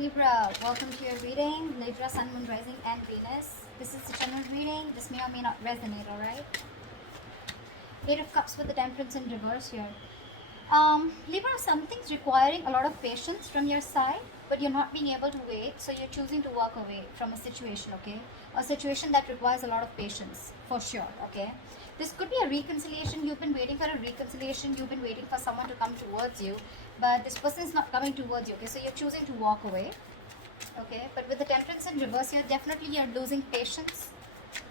Libra, welcome to your reading. Libra, Sun, Moon, Rising, and Venus. This is the general reading. This may or may not resonate, alright? Eight of Cups with the Temperance in reverse here. Libra, something's requiring a lot of patience from your side, but you're not being able to wait, so you're choosing to walk away from a situation, okay? A situation that requires a lot of patience, for sure, okay? This could be a reconciliation. You've been waiting for a reconciliation. You've been waiting for someone to come towards you, but this person is not coming towards you, okay? So you're choosing to walk away, okay? But with the Temperance in reverse here, definitely you're losing patience,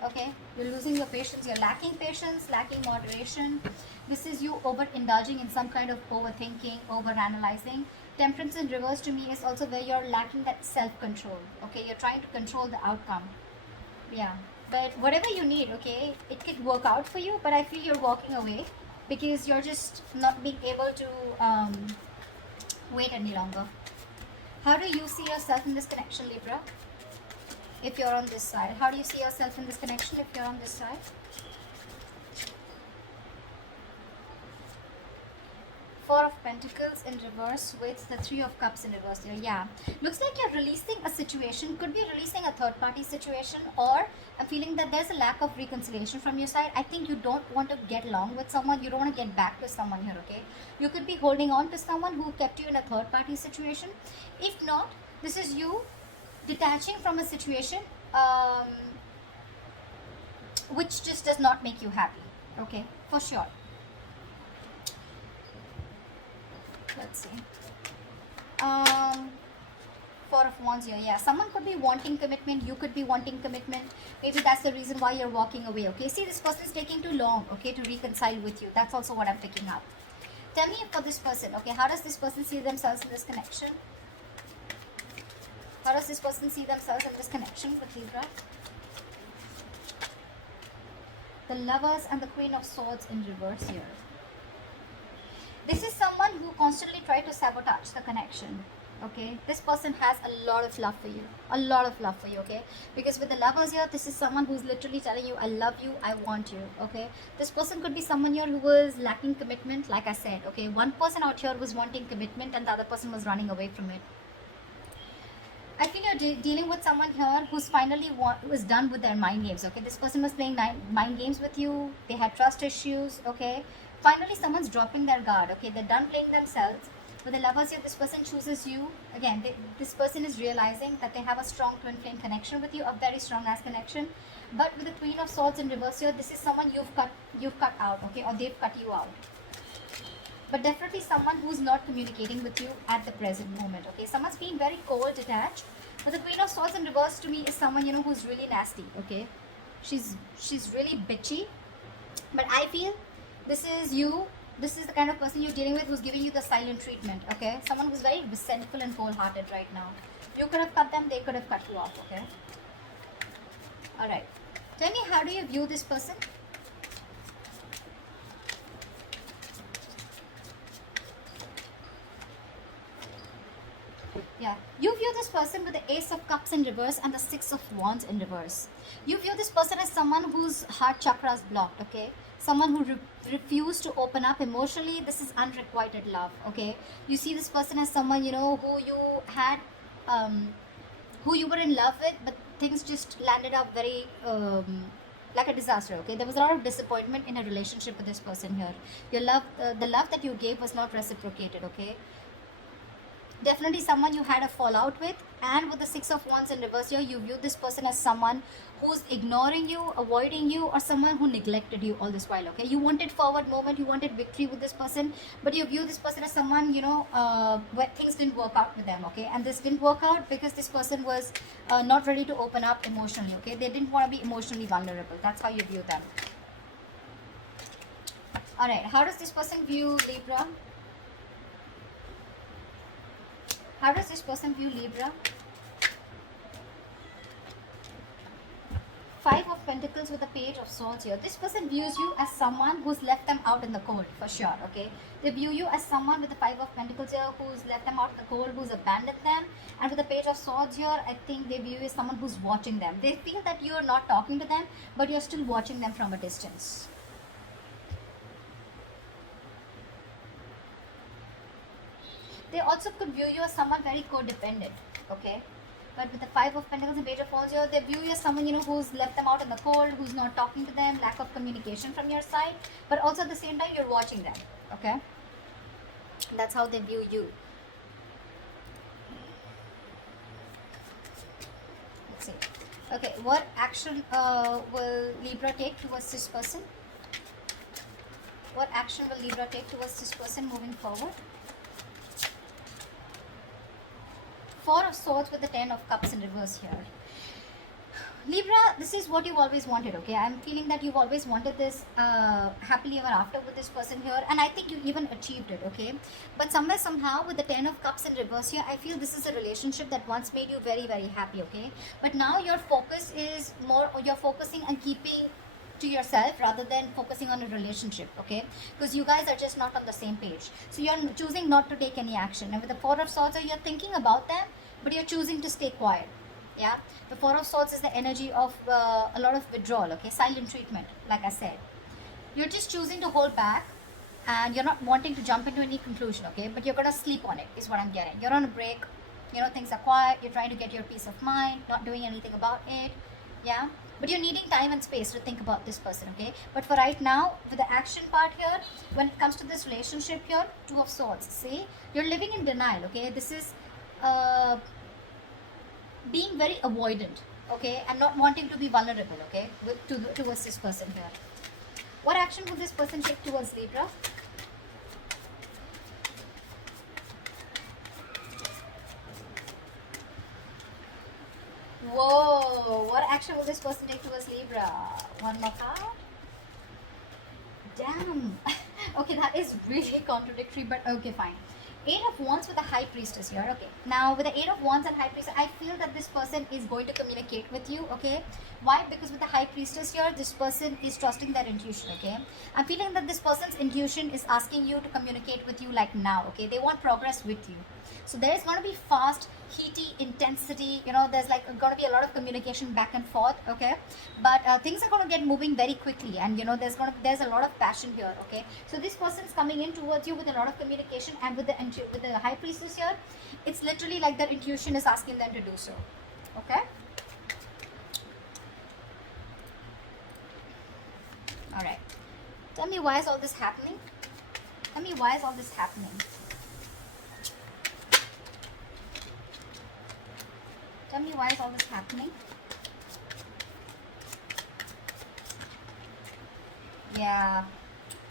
okay? You're losing your patience. You're lacking patience, lacking moderation. This is you overindulging in some kind of overthinking, overanalyzing. Temperance in reverse to me is also where you're lacking that self-control, okay? You're trying to control the outcome. Yeah, but whatever you need, okay, it could work out for you, but I feel you're walking away because you're just not being able to wait any longer. How do you see yourself in this connection, Libra? If you're on this side, how do you see yourself in this connection if you're on this side? Four of Pentacles in reverse with the Three of Cups in reverse here. Yeah, looks like you're releasing a situation. Could be releasing a third party situation, or I'm feeling that there's a lack of reconciliation from your side. I think you don't want to get along with someone. You don't want to get back to someone here, okay? You could be holding on to someone who kept you in a third party situation. If not, this is you detaching from a situation which just does not make you happy, okay? For sure. Let's see. Four of Wands here. Yeah, someone could be wanting commitment. You could be wanting commitment. Maybe that's the reason why you're walking away, okay? See, this person is taking too long, okay, to reconcile with you. That's also what I'm picking up. Tell me for this person, okay, how does this person see themselves in this connection? How does this person see themselves in this connection with Libra? The Lovers and the Queen of Swords in reverse here. This is someone who constantly tried to sabotage the connection, okay? This person has a lot of love for you. A lot of love for you, okay? Because with the Lovers here, this is someone who's literally telling you, I love you, I want you, okay? This person could be someone here who was lacking commitment, like I said, okay? One person out here was wanting commitment and the other person was running away from it. I feel you're dealing with someone here who's finally was done with their mind games, okay? This person was playing mind games with you. They had trust issues, okay? Finally, someone's dropping their guard, okay? They're done playing themselves. With the Lovers here, this person chooses you. Again, this person is realizing that they have a strong twin flame connection with you, a very strong ass connection. But with the Queen of Swords in reverse here, this is someone you've cut out, okay? Or they've cut you out. But definitely someone who's not communicating with you at the present moment, okay? Someone's being very cold, detached. But the Queen of Swords in reverse to me is someone, you know, who's really nasty, okay? She's really bitchy. But I feel this is you. This is the kind of person you're dealing with who's giving you the silent treatment, okay? Someone who's very resentful and cold-hearted right now. You could have cut them, they could have cut you off, okay? Alright. Tell me, how do you view this person? Yeah, you view this person with the Ace of Cups in reverse and the Six of Wands in reverse. You view this person as someone whose heart chakra is blocked, okay? Someone who refused to open up emotionally. This is unrequited love, okay? You see this person as someone, you know, who you had, who you were in love with, but things just landed up very, like a disaster, okay? There was a lot of disappointment in a relationship with this person here. Your love, the love that you gave was not reciprocated, okay? Definitely someone you had a fallout with. And with the Six of Wands in reverse here, you view this person as someone who's ignoring you, avoiding you, or someone who neglected you all this while, okay? You wanted forward moment, you wanted victory with this person, but you view this person as someone, you know, where things didn't work out with them, okay? And this didn't work out because this person was not ready to open up emotionally, okay? They didn't want to be emotionally vulnerable. That's how you view them. Alright, how does this person view Libra? How does this person view Libra? Five of Pentacles with the Page of Swords here. This person views you as someone who's left them out in the cold, for sure, okay? They view you as someone with the Five of Pentacles here who's left them out in the cold, who's abandoned them. And with the Page of Swords here, I think they view you as someone who's watching them. They feel that you're not talking to them, but you're still watching them from a distance. They also could view you as someone very codependent, okay? But with the Five of Pentacles and Page of Wands here, they view you as someone, who's left them out in the cold, who's not talking to them, lack of communication from your side. But also at the same time, you're watching them, okay? That's how they view you. Let's see. Okay, what action will Libra take towards this person? What action will Libra take towards this person moving forward? Four of Swords with the Ten of Cups in reverse here. Libra, this is what you've always wanted, okay? I'm feeling that you've always wanted this happily ever after with this person here, and I think you even achieved it, okay? But somewhere, somehow, with the Ten of Cups in reverse here, I feel this is a relationship that once made you very, very happy, okay? But now your focus is more, you're focusing on keeping to yourself rather than focusing on a relationship, okay? Because you guys are just not on the same page. So you're choosing not to take any action. And with the Four of Swords, you're thinking about them, but you're choosing to stay quiet. Yeah, the Four of Swords is the energy of a lot of withdrawal, okay? Silent treatment, like I said. You're just choosing to hold back, and you're not wanting to jump into any conclusion, okay? But you're gonna sleep on it, is what I'm getting. You're on a break, things are quiet, you're trying to get your peace of mind, not doing anything about it, yeah? But you're needing time and space to think about this person, okay? But for right now, with the action part here, when it comes to this relationship here, Two of Swords, see? You're living in denial, okay? This is being very avoidant, okay, and not wanting to be vulnerable, okay, towards this person here. What action will this person take towards Libra? Whoa, what action will this person take towards Libra? One more card. Damn. Okay, that is really contradictory, but okay, fine. Eight of Wands with the High Priestess here. Okay, now with the Eight of Wands and High Priestess, I feel that this person is going to communicate with you, okay? Why? Because with the High Priestess here, this person is trusting their intuition, okay? I'm feeling that this person's intuition is asking you to communicate with you like now, okay? They want progress with you. So there's going to be fast, heaty intensity, there's like going to be a lot of communication back and forth, okay? But things are going to get moving very quickly, and there's a lot of passion here, okay? So this person's coming in towards you with a lot of communication, and with the High Priestess here, it's literally like their intuition is asking them to do so, okay? All right, tell me, why is all this happening? Tell me, why is all this happening? Tell me, why is all this happening? Yeah,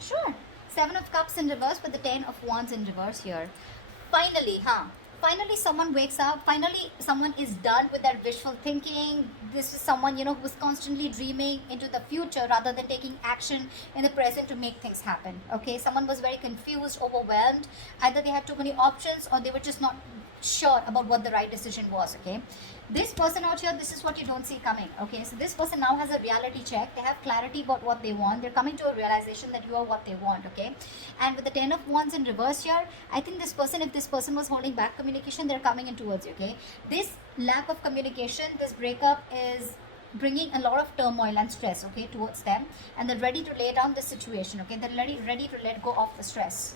sure. Seven of Cups in reverse with the Ten of Wands in reverse here. Finally, finally someone wakes up. Finally someone is done with their wishful thinking. This is someone, who's constantly dreaming into the future rather than taking action in the present to make things happen, okay? Someone was very confused, overwhelmed. Either they had too many options, or they were just not sure about what the right decision was, okay? This person out here, this is what you don't see coming, okay? So this person now has a reality check. They have clarity about what they want. They're coming to a realization that you are what they want, okay? And with the Ten of Wands in reverse here, I think this person, if this person was holding back communication, they're coming in towards you, okay? This lack of communication, this breakup is bringing a lot of turmoil and stress, okay, towards them, and they're ready to lay down the situation, okay? They're ready to let go of the stress.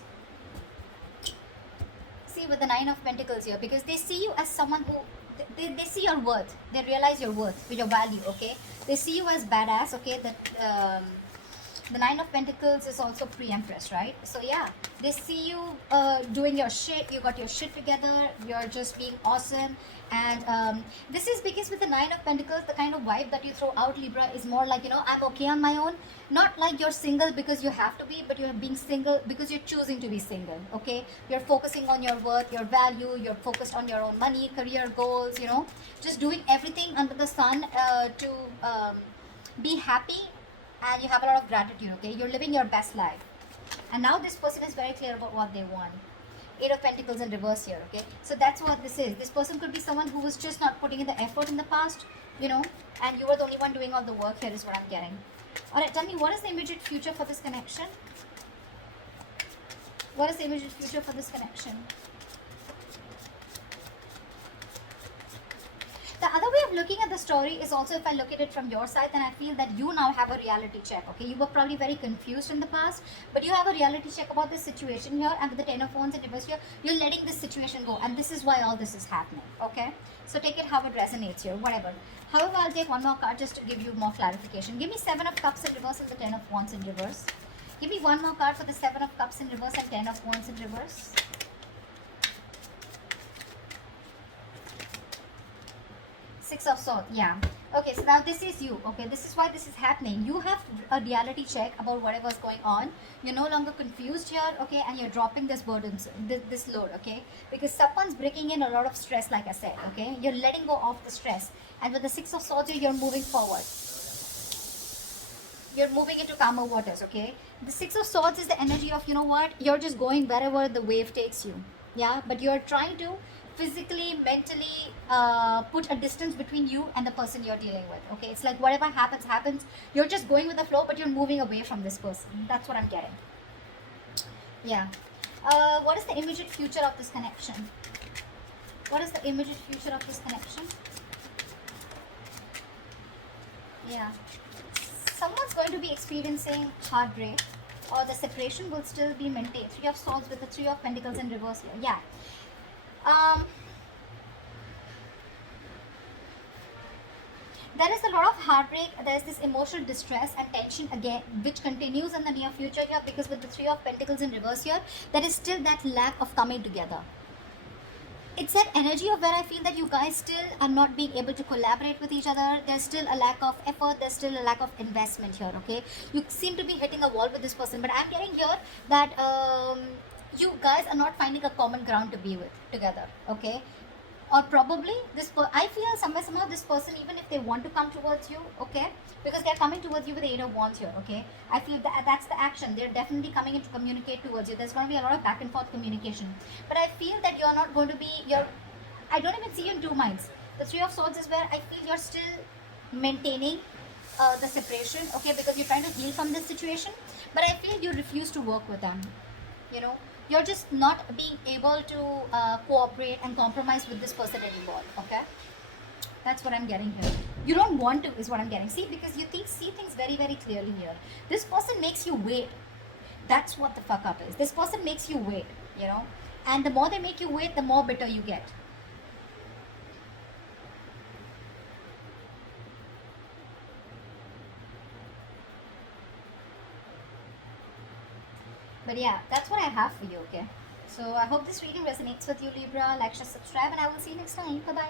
See, with the Nine of Pentacles here, because they see you as someone who they see your worth. They realize your worth, your value, okay? They see you as badass, okay? That the Nine of Pentacles is also pre-Empress, right? So yeah, they see you doing your shit. You got your shit together. You're just being awesome. And this is because with the Nine of Pentacles, the kind of vibe that you throw out, Libra, is more like, I'm okay on my own. Not like you're single because you have to be, but you're being single because you're choosing to be single, okay? You're focusing on your worth, your value. You're focused on your own money, career goals, just doing everything under the sun to be happy. And you have a lot of gratitude, okay? You're living your best life. And now this person is very clear about what they want. Eight of Pentacles in reverse here, okay? So that's what this is. This person could be someone who was just not putting in the effort in the past, and you were the only one doing all the work here is what I'm getting. Alright, tell me, what is the immediate future for this connection? What is the immediate future for this connection? The other way of I'm looking at the story is also, if I look at it from your side, then I feel that you now have a reality check. Okay, you were probably very confused in the past, but you have a reality check about this situation here, and with the Ten of Wands in reverse here, you're letting this situation go, and this is why all this is happening. Okay, so take it how it resonates here, whatever. However, I'll take one more card just to give you more clarification. Give me Seven of Cups in reverse and the Ten of Wands in reverse. Give me one more card for the Seven of Cups in reverse and Ten of Wands in reverse. Six of Swords, yeah. Okay, so now this is you. Okay, this is why this is happening. You have a reality check about whatever's going on. You're no longer confused here, okay, and you're dropping this burden, this load, okay, because someone's bringing in a lot of stress, like I said, okay. You're letting go of the stress, and with the Six of Swords, you're moving forward. You're moving into calmer waters, okay. The Six of Swords is the energy of, you know what, you're just going wherever the wave takes you, yeah, but you're trying to physically, mentally put a distance between you and the person you're dealing with. Okay, it's like whatever happens, happens. You're just going with the flow, but you're moving away from this person. That's what I'm getting. Yeah. What is the immediate future of this connection? What is the immediate future of this connection? Yeah. Someone's going to be experiencing heartbreak, or the separation will still be maintained. Three of Swords with the Three of Pentacles in reverse here. Yeah. There is a lot of heartbreak, there is this emotional distress and tension again, which continues in the near future here, because with the Three of Pentacles in reverse here, there is still that lack of coming together. It's that energy of where I feel that you guys still are not being able to collaborate with each other. There's still a lack of effort, there's still a lack of investment here, okay? You seem to be hitting a wall with this person, but I'm getting here that you guys are not finding a common ground to be with together, okay? Or probably I feel somehow this person, even if they want to come towards you, okay, because they're coming towards you with the Eight of Wands here, okay, I feel that's the action. They're definitely coming in to communicate towards you. There's going to be a lot of back and forth communication, but I feel that you're not going to be, I don't even see you in two minds. The Three of Swords is where I feel you're still maintaining the separation, okay, because you're trying to heal from this situation, but I feel you refuse to work with them, you know. You're just not being able to cooperate and compromise with this person anymore, okay? That's what I'm getting here. You don't want to, is what I'm getting. See, because you see things very, very clearly here. This person makes you wait. That's what the fuck up is. This person makes you wait, you know? And the more they make you wait, the more bitter you get. But yeah, that's what I have for you, okay? So I hope this reading resonates with you, Libra. Like, share, subscribe, and I will see you next time. Bye-bye.